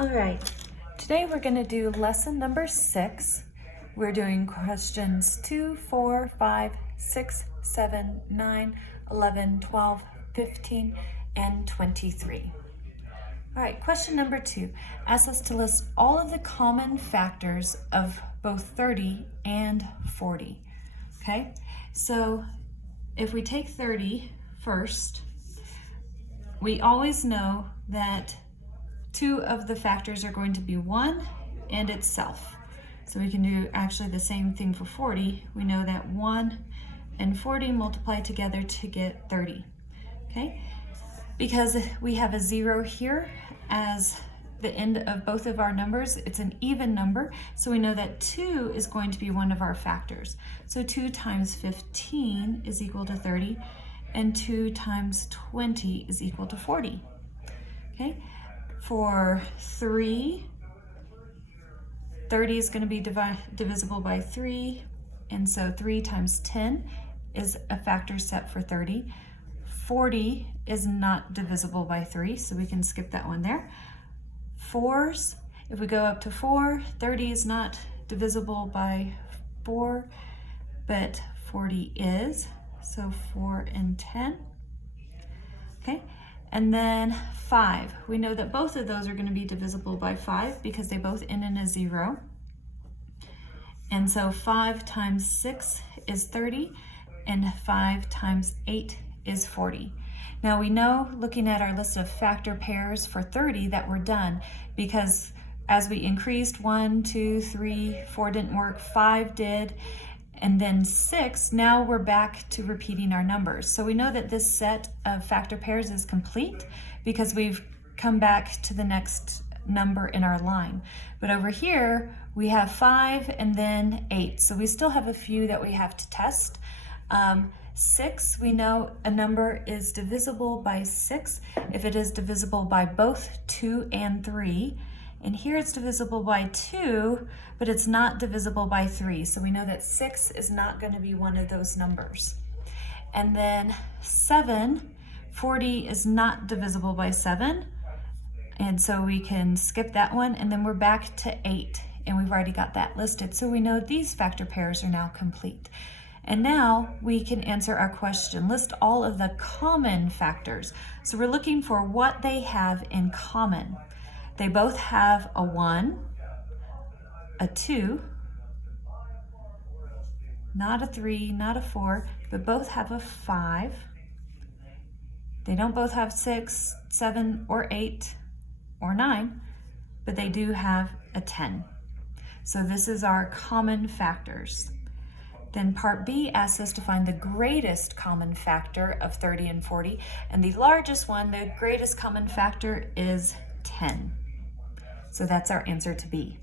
All right, today we're going to do lesson number 6. We're doing questions 2, 4, 5, 6, 7, 9, 11, 12, 15, and 23. All right, question number 2 asks us to list all of the common factors of both 30 and 40. Okay, so if we take 30 first, we always know that 2 of the factors are going to be 1 and itself. So we can do actually the same thing for 40. We know that 1 and 40 multiply together to get 30. Okay? Because we have a 0 here as the end of both of our numbers, it's an even number, so we know that 2 is going to be one of our factors. So 2 times 15 is equal to 30, and 2 times 20 is equal to 40. Okay? For 3, 30 is going to be divisible by 3, and so 3 times 10 is a factor set for 30. 40 is not divisible by 3, so we can skip that one there. 4s, if we go up to 4, 30 is not divisible by 4, but 40 is, so 4 and 10. Okay. And then 5, we know that both of those are going to be divisible by 5 because they both end in a 0. And so 5 times 6 is 30, and 5 times 8 is 40. Now we know, looking at our list of factor pairs for 30, that we're done, because as we increased 1, 2, 3, 4 didn't work, 5 did, and then 6, now we're back to repeating our numbers. So we know that this set of factor pairs is complete because we've come back to the next number in our line. But over here, we have 5 and then 8. So we still have a few that we have to test. 6, we know a number is divisible by 6 if it is divisible by both 2 and 3. And here it's divisible by 2, but it's not divisible by 3. So we know that 6 is not going to be one of those numbers. And then 7, 40 is not divisible by 7. And so we can skip that one. And then we're back to 8. And we've already got that listed. So we know these factor pairs are now complete. And now we can answer our question. List all of the common factors. So we're looking for what they have in common. They both have a 1, a 2, not a 3, not a 4, but both have a 5. They don't both have 6, 7, or 8, or 9, but they do have a 10. So this is our common factors. Then part B asks us to find the greatest common factor of 30 and 40, and the largest one, the greatest common factor, is 10. So that's our answer to B.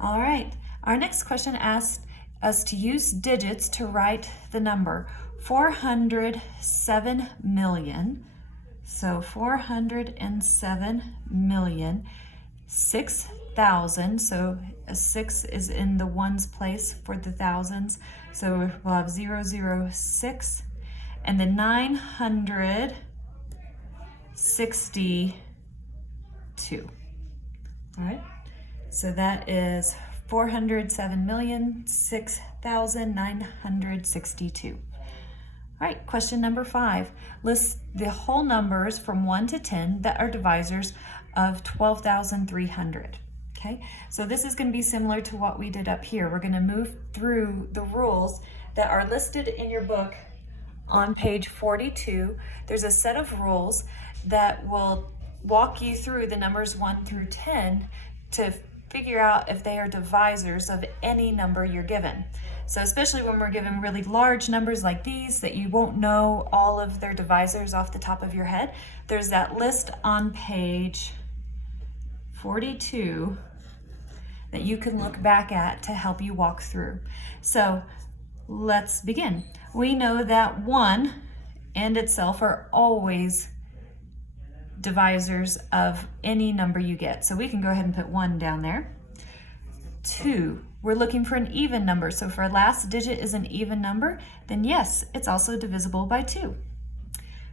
All right, our next question asks us to use digits to write the number 407 million. So 407 million, 6,000. So a 6 is in the ones place for the thousands. So we'll have 006, and then 962. All right, so that is 407,006,962. All right, question number 5. List the whole numbers from 1 to 10 that are divisors of 12,300. Okay, so this is going to be similar to what we did up here. We're going to move through the rules that are listed in your book on page 42. There's a set of rules that will walk you through the numbers 1 through 10 to figure out if they are divisors of any number you're given. So especially when we're given really large numbers like these that you won't know all of their divisors off the top of your head, there's that list on page 42 that you can look back at to help you walk through. So let's begin. We know that 1 and itself are always divisors of any number you get. So we can go ahead and put 1 down there. 2, we're looking for an even number. So if our last digit is an even number, then yes, it's also divisible by 2.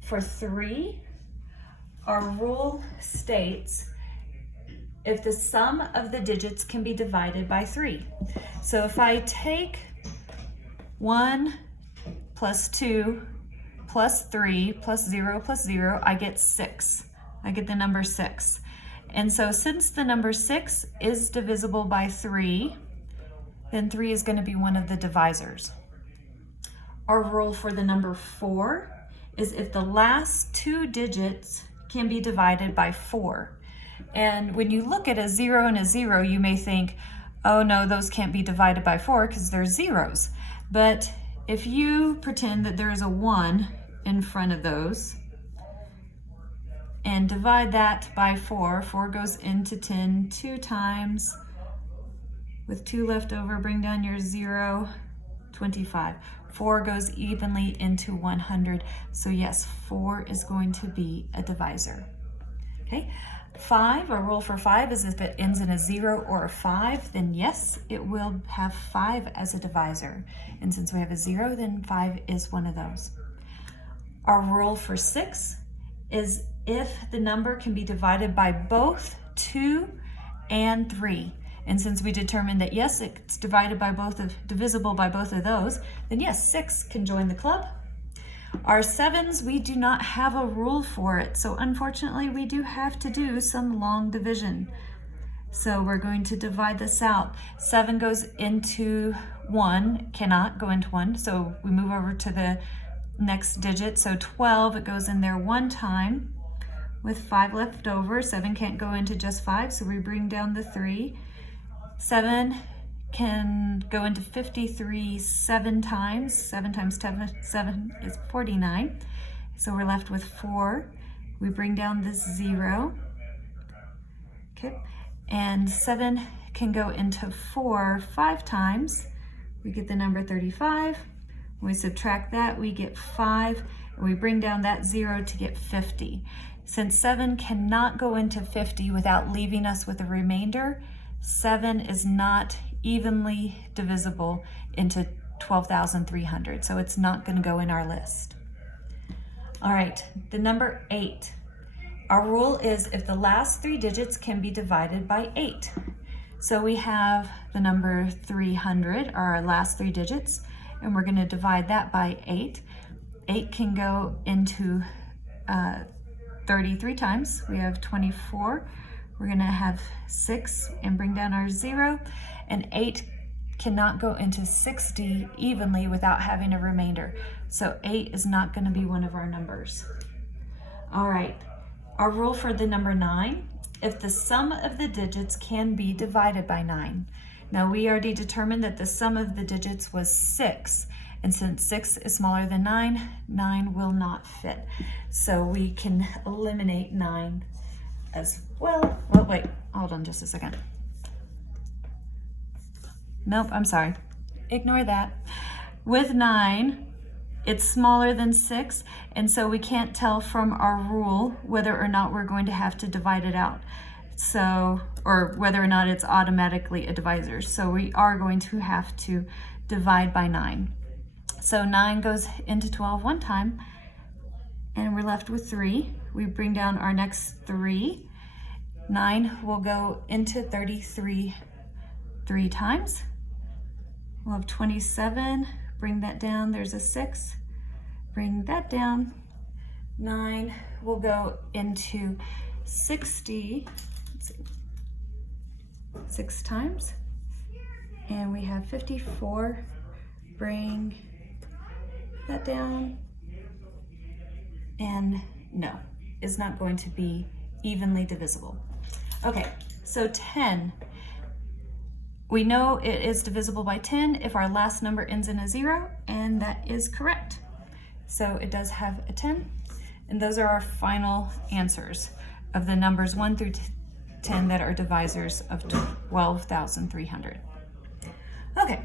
For 3, our rule states if the sum of the digits can be divided by 3. So if I take 1 plus 2 plus 3 plus 0 plus 0, I get 6. I get the number 6. And so since the number 6 is divisible by 3, then 3 is going to be one of the divisors. Our rule for the number 4 is if the last 2 digits can be divided by 4. And when you look at a 0 and a 0, you may think, oh no, those can't be divided by 4 because they're zeros. But if you pretend that there is a 1 in front of those and divide that by 4, 4 goes into 10 2 times. With 2 left over, bring down your 0, 25. 4 goes evenly into 100. So yes, 4 is going to be a divisor. Okay, 5, our rule for 5 is if it ends in a 0 or a 5, then yes, it will have 5 as a divisor. And since we have a 0, then 5 is one of those. Our rule for 6 is if the number can be divided by both 2 and 3. And since we determined that yes, it's divided by divisible by both of those, then yes, 6 can join the club. Our 7s, we do not have a rule for it. So unfortunately, we do have to do some long division. So we're going to divide this out. 7 goes into 1, cannot go into 1. So we move over to the next digit. So 12, it goes in there 1 time with 5 left over. 7 can't go into just 5, so we bring down the 3. 7 can go into 53 7 times. 7 times 7 is 49. So we're left with 4. We bring down this 0. Okay. And 7 can go into 4 5 times. We get the number 35. When we subtract that, we get 5. And we bring down that 0 to get 50. Since 7 cannot go into 50 without leaving us with a remainder, 7 is not evenly divisible into 12,300, so it's not going to go in our list. All right, the number 8. Our rule is if the last 3 digits can be divided by 8. So we have the number 300, our last 3 digits, and we're going to divide that by 8. 8 can go into 33 times. We have 24. We're going to have 6 and bring down our 0. And 8 cannot go into 60 evenly without having a remainder. So 8 is not going to be one of our numbers. All right, our rule for the number 9, if the sum of the digits can be divided by 9. Now we already determined that the sum of the digits was 6. And since 6 is smaller than 9, 9 will not fit. So we can eliminate 9 as well. Well, wait, hold on just a second. Nope, I'm sorry. Ignore that. With 9, it's smaller than 6, and so we can't tell from our rule whether or not we're going to have to divide it out. So, or whether or not it's automatically a divisor. So we are going to have to divide by 9. So 9 goes into 12 one time, and we're left with 3. We bring down our next 3. 9 will go into 33 3 times. We'll have 27, bring that down, there's a 6, bring that down. 9 will go into 60, let's see, 6 times. And we have 54, bring that down. And no, is not going to be evenly divisible. Okay, so 10. We know it is divisible by 10 if our last number ends in a 0, and that is correct. So it does have a 10, and those are our final answers of the numbers 1 through 10 that are divisors of 12,300. Okay,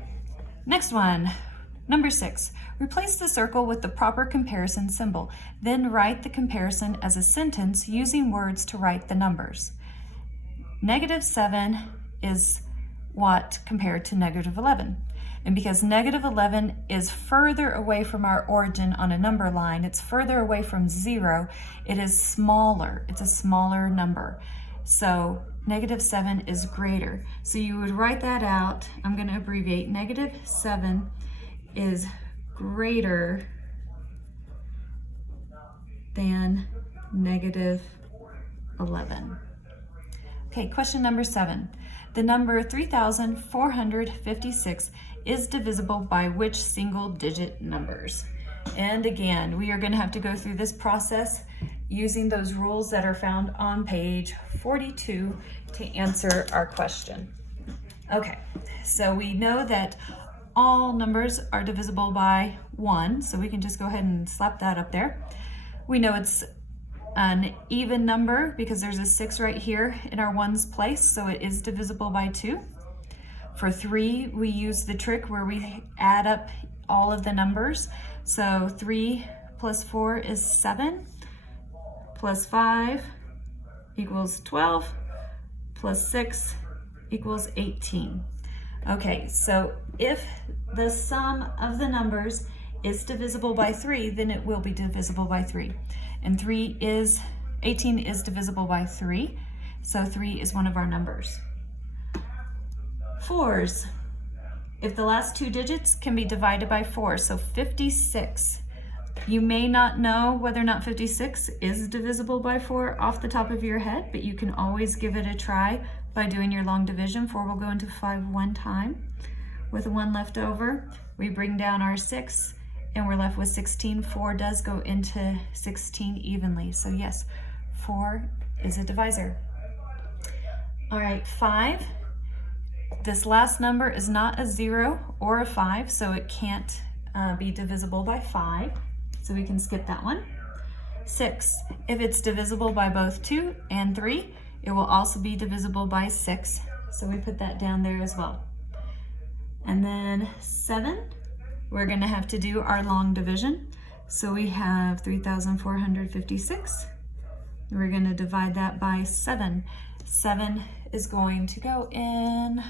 next one. Number 6, replace the circle with the proper comparison symbol. Then write the comparison as a sentence using words to write the numbers. -7 is what compared to -11? And because -11 is further away from our origin on a number line, it's further away from 0, it is smaller. It's a smaller number. So -7 is greater. So you would write that out. I'm going to abbreviate. -7 is greater than -11. Okay, question number 7. The number 3,456 is divisible by which single digit numbers? And again, we are going to have to go through this process using those rules that are found on page 42 to answer our question. Okay, so we know that all numbers are divisible by 1, so we can just go ahead and slap that up there. We know it's an even number because there's a 6 right here in our ones place, so it is divisible by 2. For 3, we use the trick where we add up all of the numbers. So 3 plus 4 is 7, plus 5 equals 12, plus 6 equals 18. Okay, so if the sum of the numbers is divisible by 3, then it will be divisible by 3. And 18 is divisible by 3, so 3 is one of our numbers. 4s. If the last 2 digits can be divided by 4, so 56. You may not know whether or not 56 is divisible by 4 off the top of your head, but you can always give it a try by doing your long division. 4 will go into 5 one time. With 1 left over, we bring down our 6, and we're left with 16. 4 does go into 16 evenly. So yes, 4 is a divisor. All right, 5. This last number is not a 0 or a 5, so it can't be divisible by 5. So we can skip that one. 6. If it's divisible by both 2 and 3, it will also be divisible by 6. So we put that down there as well. And then 7. We're going to have to do our long division. So we have 3,456. We're going to divide that by 7. 7 is going to go in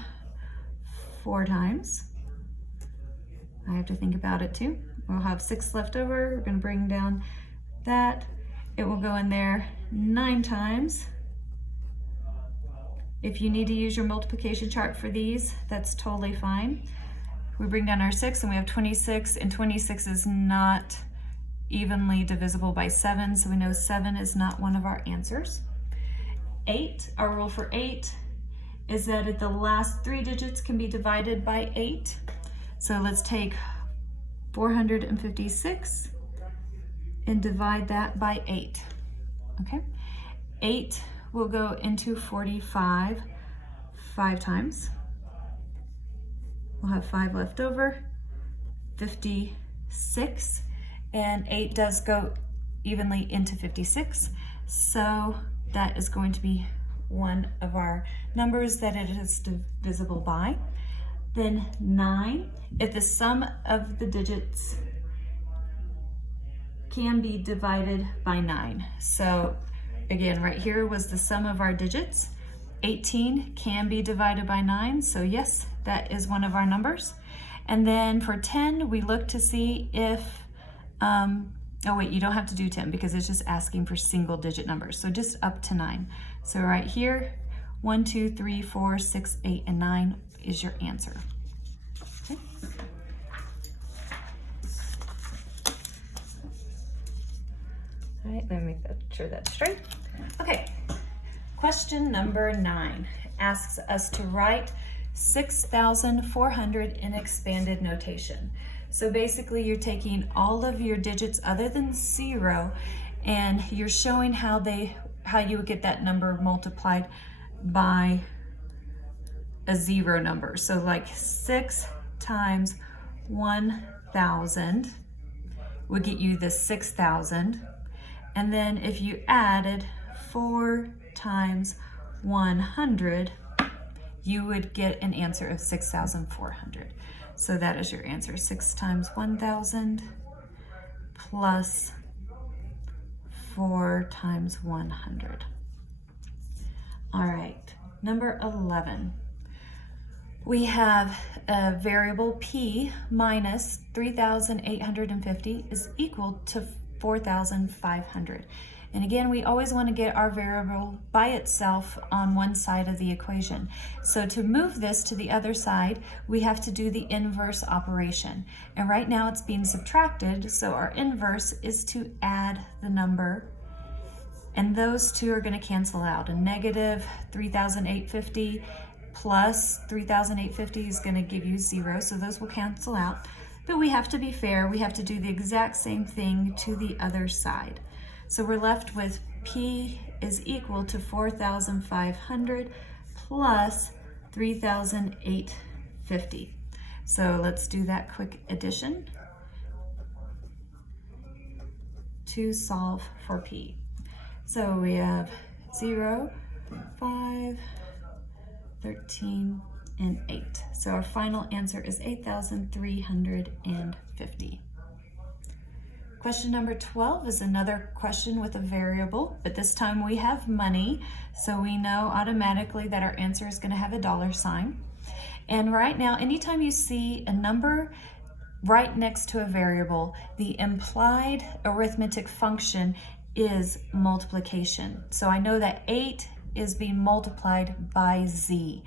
4 times. I have to think about it too. We'll have 6 left over. We're going to bring down that. It will go in there 9 times. If you need to use your multiplication chart for these, that's totally fine. We bring down our 6 and we have 26, and 26 is not evenly divisible by 7, so we know 7 is not one of our answers. 8, our rule for 8 is that if the last 3 digits can be divided by 8. So let's take 456 and divide that by 8. Okay, 8 will go into 45 5 times. We'll have 5 left over, 56, and 8 does go evenly into 56. So that is going to be one of our numbers that it is divisible by. Then 9, if the sum of the digits can be divided by 9. So again, right here was the sum of our digits. 18 can be divided by 9, so yes, that is one of our numbers. And then for 10, we look to see if, oh wait, you don't have to do 10 because it's just asking for single digit numbers, so just up to 9. So right here, 1, 2, 3, 4, 6, 8, and 9 is your answer. Okay. All right, let me make sure that's straight. Okay. Question number 9 asks us to write 6,400 in expanded notation. So basically you're taking all of your digits other than 0 and you're showing how you would get that number multiplied by a 0 number. So like 6 times 1,000 would get you the 6,000. And then if you added 4 times 100, you would get an answer of 6,400. So that is your answer, 6 times 1,000 plus 4 times 100. All right, number 11. We have a variable p minus 3,850 is equal to 4,500. And again, we always want to get our variable by itself on one side of the equation. So to move this to the other side, we have to do the inverse operation. And right now it's being subtracted, so our inverse is to add the number, and those two are going to cancel out. A negative 3,850 plus 3,850 is going to give you 0, so those will cancel out. But we have to be fair, we have to do the exact same thing to the other side. So we're left with P is equal to 4,500 plus 3,850. So let's do that quick addition to solve for P. So we have 0, 5, 13, and 8. So our final answer is 8,350. Question number 12 is another question with a variable, but this time we have money, so we know automatically that our answer is going to have a dollar sign. And right now, anytime you see a number right next to a variable, the implied arithmetic function is multiplication. So I know that 8 is being multiplied by z.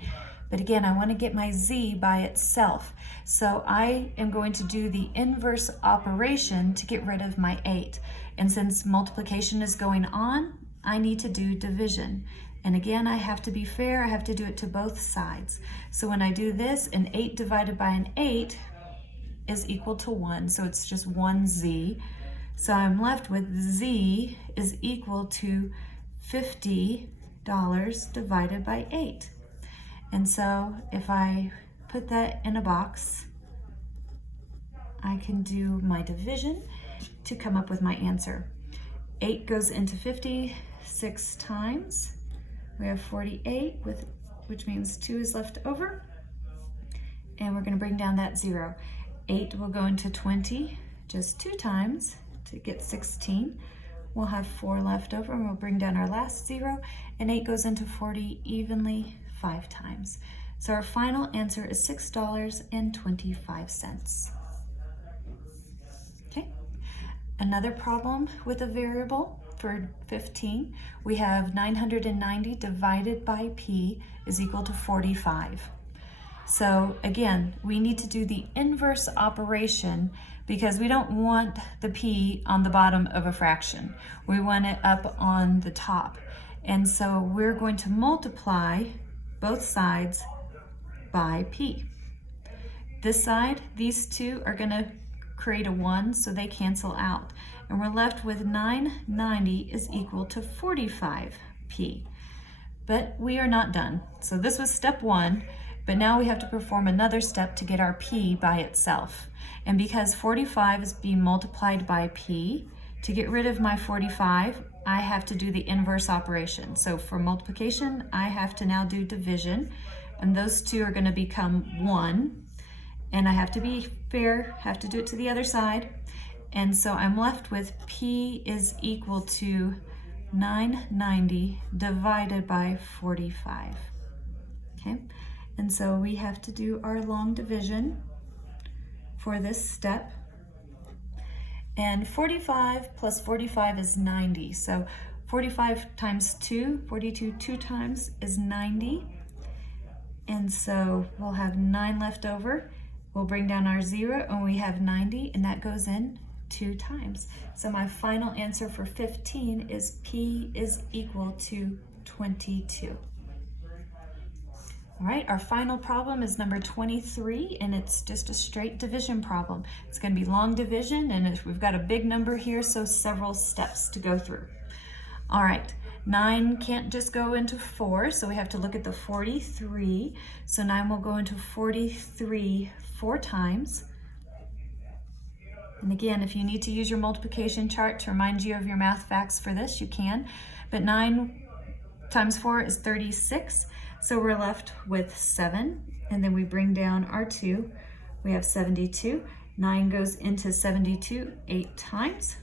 But again, I want to get my z by itself. So I am going to do the inverse operation to get rid of my 8. And since multiplication is going on, I need to do division. And again, I have to be fair, I have to do it to both sides. So when I do this, an 8 divided by an 8 is equal to 1. So it's just 1z. So I'm left with z is equal to $50 divided by 8. And so if I put that in a box, I can do my division to come up with my answer. 8 goes into 50 6 times. We have 48, which means 2 is left over. And we're going to bring down that 0. 8 will go into 20 just 2 times to get 16. We'll have 4 left over, and we'll bring down our last 0. And 8 goes into 40 evenly 5 times. So our final answer is $6.25. Okay. Another problem with a variable for 15, we have 990 divided by P is equal to 45. So again, we need to do the inverse operation because we don't want the P on the bottom of a fraction. We want it up on the top. And so we're going to multiply both sides by P. This side, these two are going to create a 1, so they cancel out. And we're left with 990 is equal to 45P. But we are not done. So this was step 1, but now we have to perform another step to get our P by itself. And because 45 is being multiplied by P, to get rid of my 45, I have to do the inverse operation. So for multiplication, I have to now do division, and those two are going to become 1. And I have to be fair, have to do it to the other side. And so I'm left with P is equal to 990 divided by 45. Okay, and so we have to do our long division for this step. And 45 plus 45 is 90. So 45 times 2, 42 2 times is 90. And so we'll have 9 left over. We'll bring down our 0 and we have 90, and that goes in 2 times. So my final answer for 15 is P is equal to 22. All right, our final problem is number 23, and it's just a straight division problem. It's going to be long division, and we've got a big number here, so several steps to go through. All right, 9 can't just go into 4, so we have to look at the 43. So 9 will go into 43 4 times. And again, if you need to use your multiplication chart to remind you of your math facts for this, you can. But 9 times 4 is 36. So we're left with 7, and then we bring down our 2. We have 72. 9 goes into 72 8 times.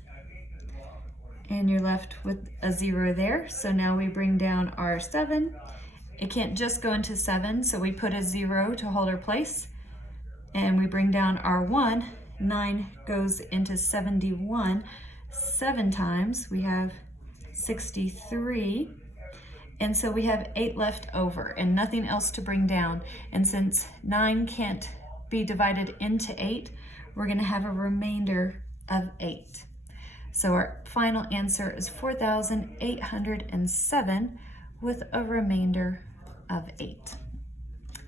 And you're left with a 0 there. So now we bring down our 7. It can't just go into 7, so we put a 0 to hold our place. And we bring down our 1. 9 goes into 71 7 times. We have 63. And so we have 8 left over and nothing else to bring down. And since 9 can't be divided into 8, we're going to have a remainder of 8. So our final answer is 4,807 with a remainder of 8.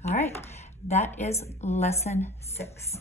All right, that is lesson 6.